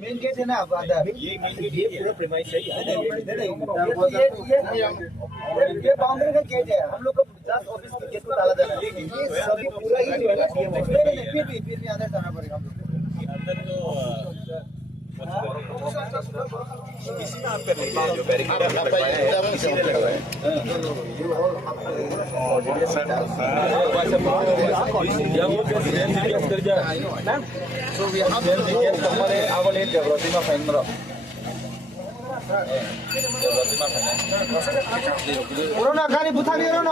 main gate है ना अब अंदर ये पूरा प्रीमाइस है ये बाउंड्री का गेट है हम लोग को 50 ऑफिस के गेट को ताला देना है ये सभी पूरा ही जो है ना फिर भी अंदर जाना पड़ेगा हम लोग इसी में आप कर लीजिए जो बैरिकेड आपने लगवाया है इसी में लगवाया कोरोना खाली बुथा नहीं रहो ना